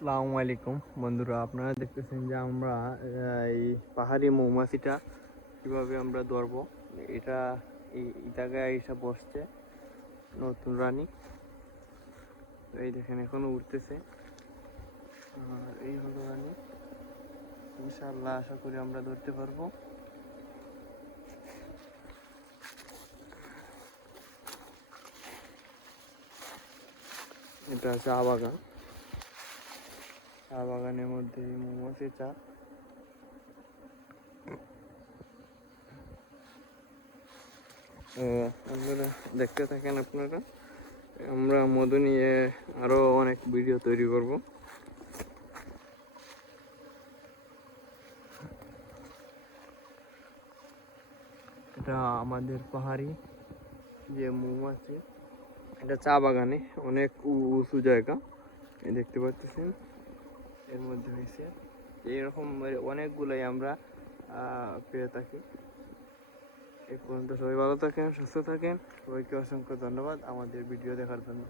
আসসালামু আলাইকুম। বন্ধুরা, আপনারা দেখতেছেন যে আমরা এই পাহাড়ি মৌমাছিটা কীভাবে আমরা ধরবো? এটা এই জায়গায় এসে বসছে নতুন রানী। এই দেখেন, এখনও উঠতেছে এই হলো রানী। ইনশাল্লাহ আশা করি আমরা ধরতে পারব। এটা চা বাগান চা বাগানের মধ্যে মৌমাছি চা। আপনারা দেখতে থাকেন আপনারা। আমরা মধু নিয়ে আরও অনেক ভিডিও তৈরি করব। এটা আমাদের পাহাড়ি যে মৌমাছি এটা চা বাগানে, অনেক উঁচু জায়গা। দেখতে পাচ্ছেন। এর মধ্যে হয়েছে। এইরকম অনেকগুলোই আমরা পেয়ে থাকি। এই পর্যন্ত সবাই ভালো থাকেন, সুস্থ থাকেন। সবাইকে অসংখ্য ধন্যবাদ আমাদের ভিডিও দেখার জন্য।